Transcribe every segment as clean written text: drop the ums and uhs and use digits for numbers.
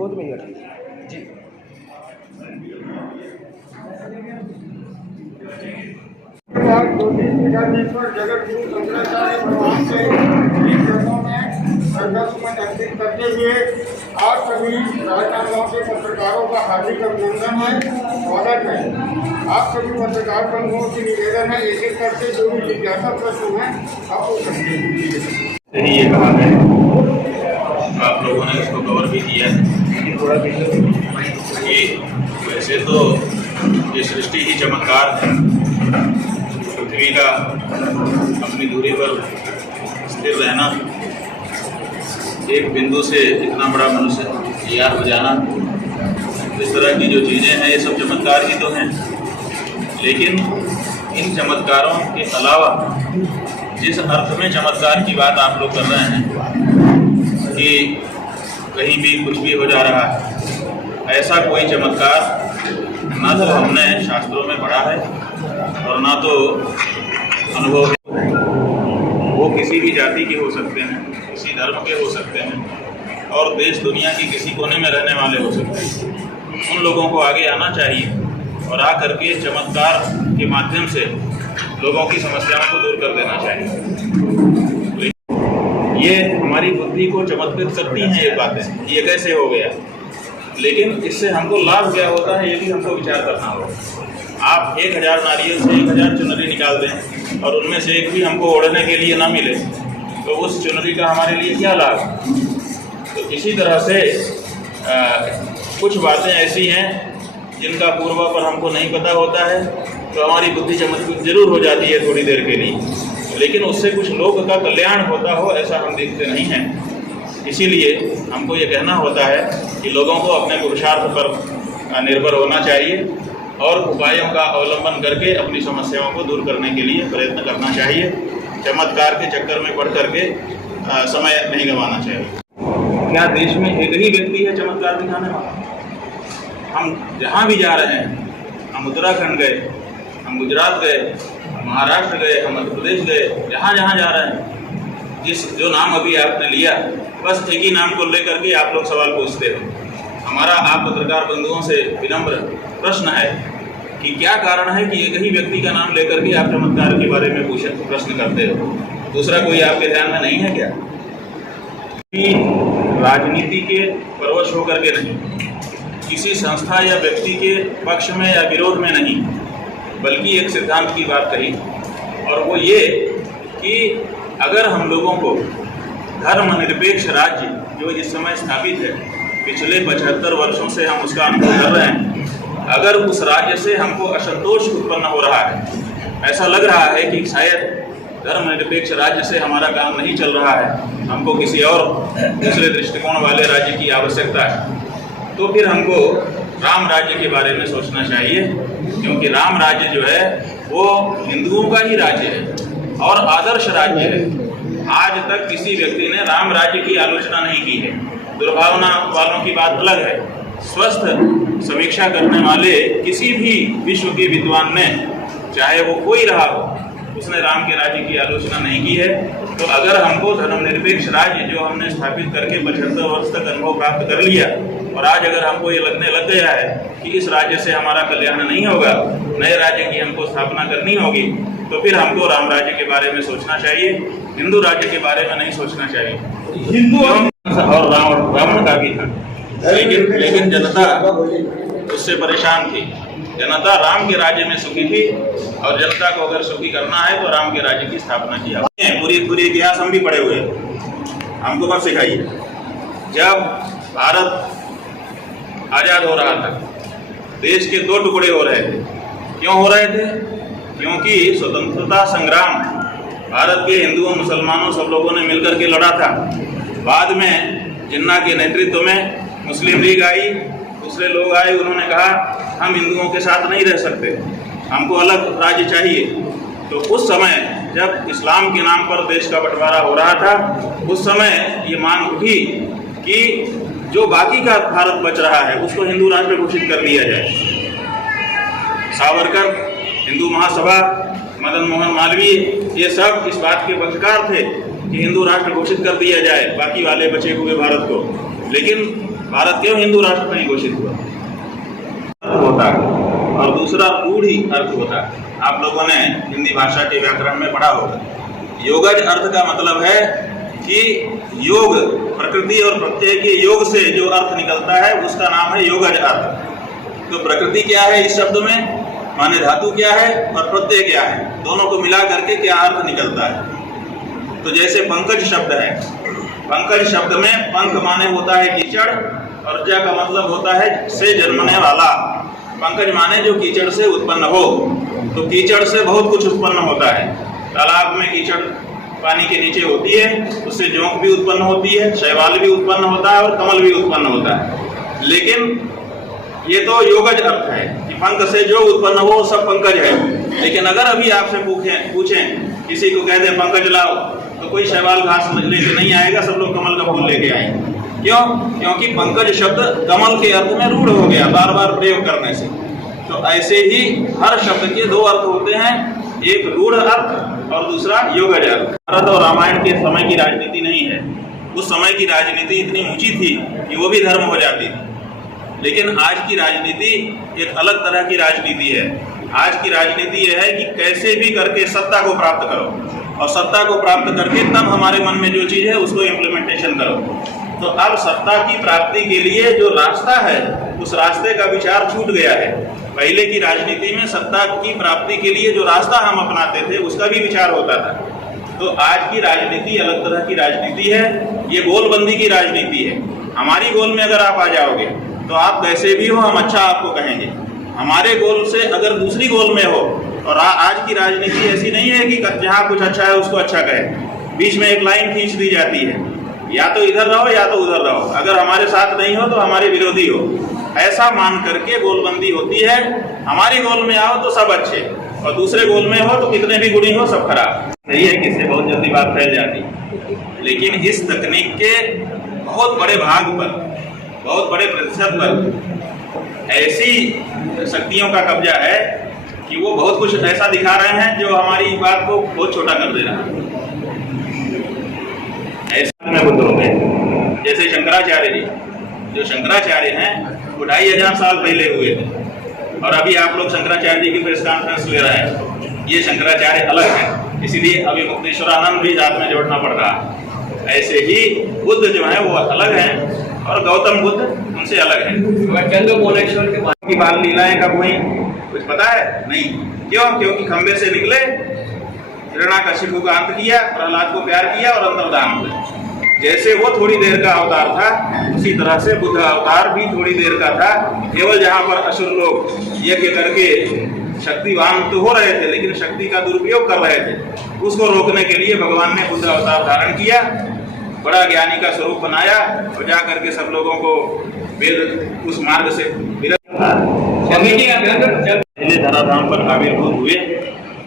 गोद में ही रखिए जी। जगतगुरु शंकराचार्य भगवान के चरणों में अर्घ्य अर्पित करते हुए आप सभी राजनांदगांव के पत्रकारों का हार्दिक अभिनंदन है, स्वागत है। आप सभी पत्रकार बंधुओं की निवेदन है, एक एक करके जो भी जिज्ञासा प्रश्न है आप पूछ सकते हैं। यही ये कहा है, आप लोगों ने इसको कवर भी किया है कि वैसे तो ये सृष्टि ही चमत्कार है। पृथ्वी का अपनी दूरी पर स्थिर रहना, एक बिंदु से इतना बड़ा मनुष्य तैयार हो जाना, इस तरह की जो चीज़ें हैं ये सब चमत्कार ही तो हैं। लेकिन इन चमत्कारों के अलावा जिस अर्थ में चमत्कार की बात आप लोग कर रहे हैं कि कहीं भी कुछ भी हो जा रहा है, ऐसा कोई चमत्कार ना तो हमने शास्त्रों में पढ़ा है और ना तो अनुभव है। वो किसी भी जाति के हो सकते हैं, किसी धर्म के हो सकते हैं और देश दुनिया की किसी कोने में रहने वाले हो सकते हैं। उन लोगों को आगे आना चाहिए और आ करके चमत्कार के माध्यम से लोगों की समस्याओं को दूर कर देना चाहिए। ये हमारी बुद्धि को चमत्कृत करती हैं ये बातें, ये कैसे हो गया, लेकिन इससे हमको लाभ क्या होता है ये भी हमको विचार करना होगा। आप 1000 नारियल से 1000 चुनरी निकाल दें और उनमें से एक भी हमको ओढ़ने के लिए ना मिले तो उस चुनरी का हमारे लिए क्या लाभ। तो इसी तरह से कुछ बातें ऐसी हैं जिनका पूर्वा पर हमको नहीं पता होता है तो हमारी बुद्धि चमत्कृत जरूर हो जाती है थोड़ी देर के लिए, लेकिन उससे कुछ लोग का कल्याण होता हो ऐसा हम देखते नहीं हैं। इसीलिए हमको ये कहना होता है कि लोगों को अपने पुरुषार्थ पर निर्भर होना चाहिए और उपायों का अवलंबन करके अपनी समस्याओं को दूर करने के लिए प्रयत्न करना चाहिए। चमत्कार के चक्कर में पड़ करके समय नहीं गंवाना चाहिए। क्या देश में एक ही व्यक्ति है चमत्कार दिखाने वाला? हम जहाँ भी जा रहे हैं, हम उत्तराखंड गए, हम गुजरात गए, महाराष्ट्र गए, हम मध्य प्रदेश गए, जहाँ जहाँ जा रहे हैं, जो नाम अभी आपने लिया, बस एक ही नाम को लेकर के आप लोग सवाल पूछते हो। हमारा आप पत्रकार बंधुओं से विनम्र प्रश्न है कि क्या कारण है कि एक ही व्यक्ति का नाम लेकर के आप चमत्कार के बारे में प्रश्न करते हो, दूसरा कोई आपके ध्यान में नहीं है क्या? कि राजनीति के परवश होकर के नहीं, किसी संस्था या व्यक्ति के पक्ष में या विरोध में नहीं, बल्कि एक सिद्धांत की बात कही और वो ये कि अगर हम लोगों को धर्मनिरपेक्ष राज्य जो इस समय स्थापित है, पिछले 75 वर्षों से हम उसका अनुभव कर रहे हैं, अगर उस राज्य से हमको असंतोष उत्पन्न हो रहा है, ऐसा लग रहा है कि शायद धर्मनिरपेक्ष राज्य से हमारा काम नहीं चल रहा है, हमको किसी और दूसरे दृष्टिकोण वाले राज्य की आवश्यकता है, तो फिर हमको राम राज्य के बारे में सोचना चाहिए। क्योंकि राम राज्य जो है वो हिंदुओं का ही राज्य है और आदर्श राज्य है। आज तक किसी व्यक्ति ने राम राज्य की आलोचना नहीं की है। दुर्भावना वालों की बात अलग है। स्वस्थ समीक्षा करने वाले किसी भी विश्व के विद्वान ने, चाहे वो कोई रहा हो, उसने राम के राज्य की आलोचना नहीं की है। तो अगर हमको धर्मनिरपेक्ष राज्य जो हमने स्थापित करके 75 वर्ष तक अनुभव प्राप्त कर लिया और आज अगर हमको ये लगने लग गया है कि इस राज्य से हमारा कल्याण नहीं होगा, नए राज्य की हमको स्थापना करनी होगी, तो फिर हमको राम राज्य के बारे में सोचना चाहिए, हिंदू राज्य के बारे में नहीं सोचना चाहिए। हिंदू और रावण का भी था, लेकिन जनता उससे परेशान थी। जनता राम के राज्य में सुखी थी और जनता को अगर सुखी करना है तो राम के राज्य की स्थापना किया। पूरी इतिहास हम भी पढ़े हुए हैं, हमको मत सिखाइए। जब भारत आजाद हो रहा था, देश के 2 टुकड़े हो रहे थे। क्यों हो रहे थे? क्योंकि स्वतंत्रता संग्राम भारत के हिंदुओं मुसलमानों सब लोगों ने मिलकर के लड़ा था। बाद में जिन्ना के नेतृत्व में मुस्लिम लीग आई, दूसरे लोग आए, उन्होंने कहा हम हिंदुओं के साथ नहीं रह सकते, हमको अलग राज्य चाहिए। तो उस समय जब इस्लाम के नाम पर देश का बंटवारा हो रहा था, उस समय ये मांग उठी कि जो बाकी का भारत बच रहा है उसको हिंदू राष्ट्र घोषित कर दिया जाए। सावरकर, हिंदू महासभा, मदन मोहन मालवीय, ये सब इस बात के पक्षकार थे कि हिंदू राष्ट्र घोषित कर दिया जाए बाकी वाले बचे हुए भारत को। लेकिन भारत क्यों हिंदू राष्ट्र नहीं घोषित हुआ? अर्थ होता है और दूसरा रूढ़ी अर्थ होता है। आप लोगों ने हिंदी भाषा के व्याकरण में पढ़ा होगा। योगज अर्थ का मतलब है कि योग, प्रकृति और प्रत्यय के योग से जो अर्थ निकलता है उसका नाम है योगज अर्थ। तो प्रकृति क्या है इस शब्द में, माने धातु क्या है और प्रत्यय क्या है, दोनों को मिला करके क्या अर्थ निकलता है। तो जैसे पंकज शब्द है, पंकज शब्द में पंख माने होता है कीचड़ और ज का मतलब होता है से जन्मने वाला। पंकज माने जो कीचड़ से उत्पन्न हो। तो कीचड़ से बहुत कुछ उत्पन्न होता है। तालाब में कीचड़ पानी के नीचे होती है, उससे जोंक भी उत्पन्न होती है, शैवाल भी उत्पन्न होता है और कमल भी उत्पन्न होता है। लेकिन ये तो योगज अर्थ है कि पंख से जो उत्पन्न हो सब पंकज है। लेकिन अगर अभी आपसे पूछें किसी को कह दें पंकज लाओ, तो कोई शैवाल घास लेके नहीं आएगा, सब लोग कमल का फूल लेके आएंगे। क्यों? क्योंकि पंकज शब्द कमल के अर्थ में रूढ़ हो गया बार बार प्रयोग करने से। तो ऐसे ही हर शब्द के दो अर्थ होते हैं, एक रूढ़ अर्थ और दूसरा योगज अर्थ। भारत और रामायण के समय की राजनीति नहीं है। उस समय की राजनीति इतनी ऊंची थी कि वो भी धर्म हो जाती थी। लेकिन आज की राजनीति एक अलग तरह की राजनीति है। आज की राजनीति यह है कि कैसे भी करके सत्ता को प्राप्त करो और सत्ता को प्राप्त करके तब हमारे मन में जो चीज़ है उसको इम्प्लीमेंटेशन करो। तो अब सत्ता की प्राप्ति के लिए जो रास्ता है उस रास्ते का विचार छूट गया है। पहले की राजनीति में सत्ता की प्राप्ति के लिए जो रास्ता हम अपनाते थे उसका भी विचार होता था। तो आज की राजनीति अलग तरह की राजनीति है। ये गोलबंदी की राजनीति है। हमारी गोल में अगर आप आ जाओगे तो आप कैसे भी हो हम अच्छा आपको कहेंगे। हमारे गोल से अगर दूसरी गोल में हो, और आज की राजनीति ऐसी नहीं है कि जहाँ कुछ अच्छा है उसको अच्छा कहे। बीच में एक लाइन खींच दी जाती है, या तो इधर रहो या तो उधर रहो, अगर हमारे साथ नहीं हो तो हमारे विरोधी हो, ऐसा मान करके गोलबंदी होती है। हमारी गोल में आओ तो सब अच्छे और दूसरे गोल में हो तो कितने भी गुणी हो सब खराब। सही है कि इससे बहुत जल्दी बात फैल जाती। लेकिन इस तकनीक के बहुत बड़े भाग पर, बहुत बड़े प्रतिशत पर ऐसी शक्तियों का कब्जा है कि वो बहुत कुछ ऐसा दिखा रहे हैं जो हमारी बात को बहुत छोटा कर दे रहा है। ऐसा में बुद्ध हो गए। जैसे शंकराचार्य जी, जो शंकराचार्य हैं वो 2500 साल पहले हुए थे और अभी आप लोग शंकराचार्य जी की प्रेस कॉन्फ्रेंस ले रहे हैं। ये शंकराचार्य अलग है, इसीलिए अभी मुक्तेश्वरानंद भी साथ में जोड़ना पड़ रहा है। ऐसे ही बुद्ध जो है वो अलग हैं और गौतम बुद्ध उनसे अलग है। चंद्रमौलेश्वर की बाल लीलाएं कब हुई कुछ पता है? नहीं। क्यों? क्योंकि खंबे से निकले, हिरण्याकशिपु का अंत किया, प्रहलाद को प्यार किया और अंतर्धान हुए। जैसे वो थोड़ी देर का अवतार था, उसी तरह से बुद्ध अवतार भी थोड़ी देर का था। केवल जहाँ पर असुर लोग यज्ञ करके शक्तिवान तो हो रहे थे लेकिन शक्ति का दुरुपयोग कर रहे थे, उसको रोकने के लिए भगवान ने बुद्ध अवतार धारण किया, बड़ा ज्ञानी का स्वरूप बनाया और जा करके सब लोगों को वेद उस मार्ग से पहले धराधाम पर आविर्भूत हुए।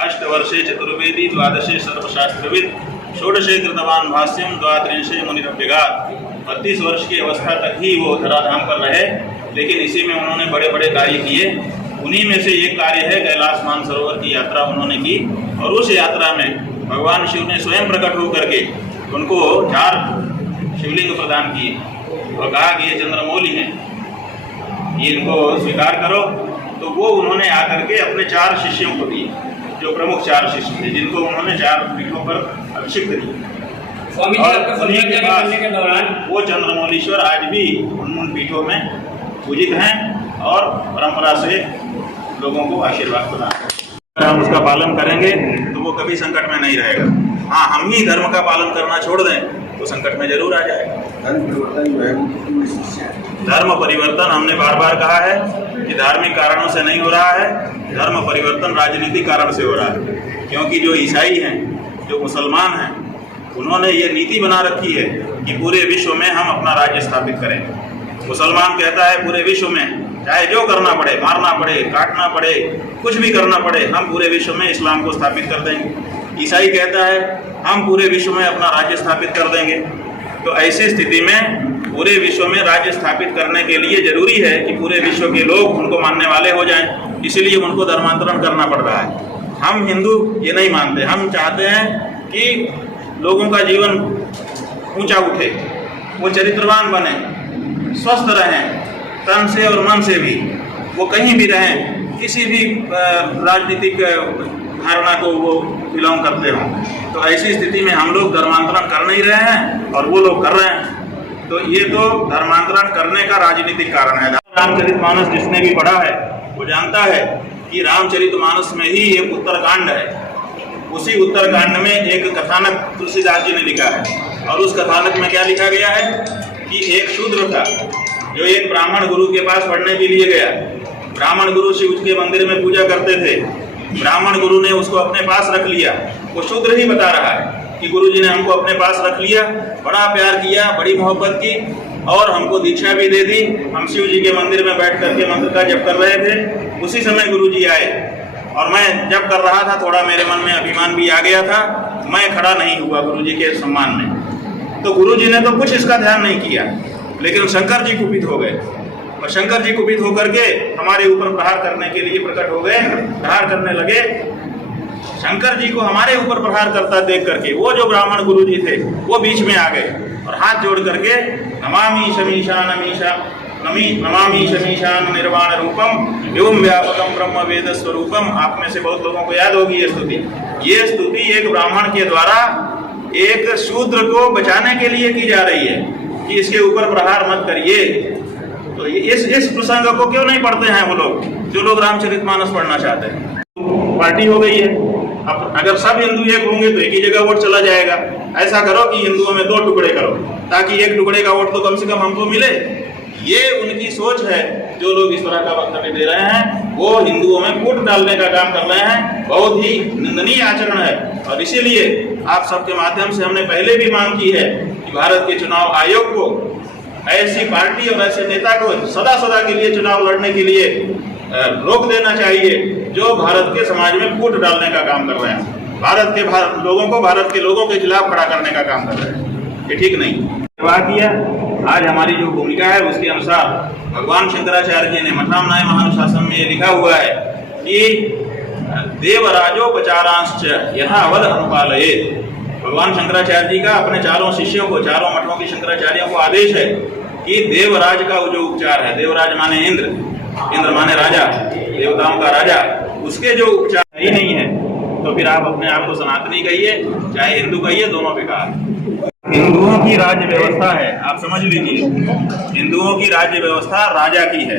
अष्टवर्षे चतुर्वेदी, द्वादशे सर्वशास्त्रविद, षोडशे कृतवान भाष्यम, द्वात्रिंशे मुनिरभ्यगात। 32 वर्ष की अवस्था तक ही वो धराधाम पर रहे, लेकिन इसी में उन्होंने बड़े बड़े कार्य किए। उन्हीं में से एक कार्य है कैलाश मानसरोवर की यात्रा उन्होंने की और उस यात्रा में भगवान शिव ने स्वयं प्रकट होकर के उनको 4 शिवलिंग प्रदान किए और कहा कि ये चंद्रमौली हैं, ये इनको स्वीकार करो। तो वो उन्होंने आकर के अपने 4 शिष्यों को दिए, जो प्रमुख 4 शिष्य थे, जिनको उन्होंने 4 पीठों पर अभिषिक्त किया। और उन्हीं के बाद वो चंद्रमौलीश्वर आज भी उन पीठों में पूजित हैं और परंपरा से लोगों को आशीर्वाद प्रदान करते हैं। अगर हम उसका पालन करेंगे तो वो कभी संकट में नहीं रहेगा। हाँ, हम ही धर्म का पालन करना छोड़ दें तो संकट में जरूर आ जाएगा। धर्म परिवर्तन हमने बार बार कहा है कि धार्मिक कारणों से नहीं हो रहा है, धर्म परिवर्तन राजनीतिक कारण से हो रहा है। क्योंकि जो ईसाई हैं, जो मुसलमान हैं, उन्होंने ये नीति बना रखी है कि पूरे विश्व में हम अपना राज्य स्थापित करेंगे। मुसलमान कहता है पूरे विश्व में चाहे जो करना पड़े, मारना पड़े, काटना पड़े, कुछ भी करना पड़े, हम पूरे विश्व में इस्लाम को स्थापित कर देंगे। ईसाई कहता है हम पूरे विश्व में अपना राज्य स्थापित कर देंगे। तो ऐसी स्थिति में पूरे विश्व में राज्य स्थापित करने के लिए जरूरी है कि पूरे विश्व के लोग उनको मानने वाले हो जाएं, इसलिए उनको धर्मांतरण करना पड़ रहा है। हम हिंदू ये नहीं मानते, हम चाहते हैं कि लोगों का जीवन ऊंचा उठे, वो चरित्रवान बने, स्वस्थ रहें, तन से और मन से भी, वो कहीं भी रहें, किसी भी राजनीतिक धारणा को वो बिलोंग करते हों। तो ऐसी स्थिति में हम लोग धर्मांतरण कर नहीं रहे हैं और वो लोग कर रहे हैं। तो ये तो धर्मांतरण करने का राजनीतिक कारण है। रामचरितमानस जिसने भी पढ़ा है वो जानता है कि रामचरितमानस में ही एक उत्तरकांड है। उसी उत्तरकांड में एक कथानक तुलसीदास जी ने लिखा है और उस कथानक में क्या लिखा गया है कि एक शूद्र था जो एक ब्राह्मण गुरु के पास पढ़ने के लिए गया। ब्राह्मण गुरु शिव के मंदिर में पूजा करते थे। ब्राह्मण गुरु ने उसको अपने पास रख लिया। वो शूद्र ही बता रहा है कि गुरु जी ने हमको अपने पास रख लिया, बड़ा प्यार किया, बड़ी मोहब्बत की और हमको दीक्षा भी दे दी। हम शिव जी के मंदिर में बैठ करके मंत्र का जप कर रहे थे। उसी समय गुरु जी आए और मैं जब कर रहा था थोड़ा मेरे मन में अभिमान भी आ गया था, मैं खड़ा नहीं हुआ गुरु जी के सम्मान में। तो गुरु जी ने तो कुछ इसका ध्यान नहीं किया, लेकिन शंकर जी कुपित हो गए और शंकर जी कुपित होकर के हमारे ऊपर प्रहार करने के लिए प्रकट हो गए, प्रहार करने लगे। शंकर जी को हमारे ऊपर प्रहार करता देख करके वो जो ब्राह्मण गुरु जी थे वो बीच में आ गए और हाथ जोड़ करके नमामि शमीशान निर्वाण रूपम एवं व्यापकम ब्रह्म वेद स्वरूपम। आप में से बहुत लोगों को याद होगी ये स्तुति। ये स्तुति एक ब्राह्मण के द्वारा एक शूद्र को बचाने के लिए की जा रही है कि इसके ऊपर प्रहार मत करिए। तो इस प्रसंग को क्यों नहीं पढ़ते हैं वो लोग जो लोग रामचरितमानस पढ़ना चाहते हैं? पार्टी हो गई है। अब अगर सब हिंदू एक होंगे तो एक ही जगह वोट चला जाएगा। ऐसा करो कि हिंदुओं में 2 टुकड़े करो ताकि एक टुकड़े का वोट तो कम से कम हमको मिले। ये उनकी सोच है। जो लोग इस तरह का वक्तव्य दे रहे हैं वो हिंदुओं में फूट डालने का काम कर रहे हैं। बहुत ही निंदनीय आचरण है और इसीलिए आप सबके माध्यम से हमने पहले भी मांग की है कि भारत के चुनाव आयोग को ऐसी पार्टी और ऐसे नेता को सदा सदा के लिए चुनाव लड़ने के लिए रोक देना चाहिए जो भारत के समाज में फूट डालने का काम कर रहे हैं, भारत के लोगों के खिलाफ खड़ा करने का काम कर रहे हैं। ये ठीक नहीं। किया आज हमारी जो भूमिका है उसके अनुसार भगवान शंकराचार्य जी ने मठामनाय महानुशासन में ये लिखा हुआ है कि देवराजोपचारांश्च यथावद अनुपालये। भगवान शंकराचार्य जी का अपने चारों शिष्यों को, चारों मठों के शंकराचार्यों को आदेश है कि देवराज का जो उपचार है, देवराज माने इंद्र, इंद्र माने राजा, देवताओं का राजा, उसके जो उपचार ही नहीं है तो फिर आप अपने आप को सनातनी कहिए चाहे हिंदू कहिए, दोनों बेकार। हिंदुओं की राज्य व्यवस्था है, आप समझ लीजिए, हिंदुओं की राज्य व्यवस्था राजा की है।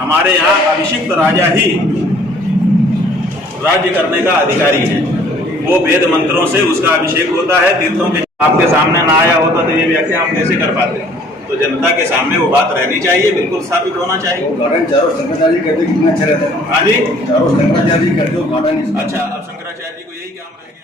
हमारे यहाँ अभिषिक्त राजा ही राज्य करने का अधिकारी है। वो वेद मंत्रों से उसका अभिषेक होता है, तीर्थों के आपके सामने ना आया होता तो ये व्याख्या हम कैसे कर पाते? तो जनता के सामने वो बात रहनी चाहिए, बिल्कुल स्थापित होना चाहिए। चारों शंकराचार्य करते कितना अच्छा रहता है। हाँ जी, चारों शंकराचार्य करते हो। अच्छा, अब शंकराचार्य जी को यही काम रहेगा।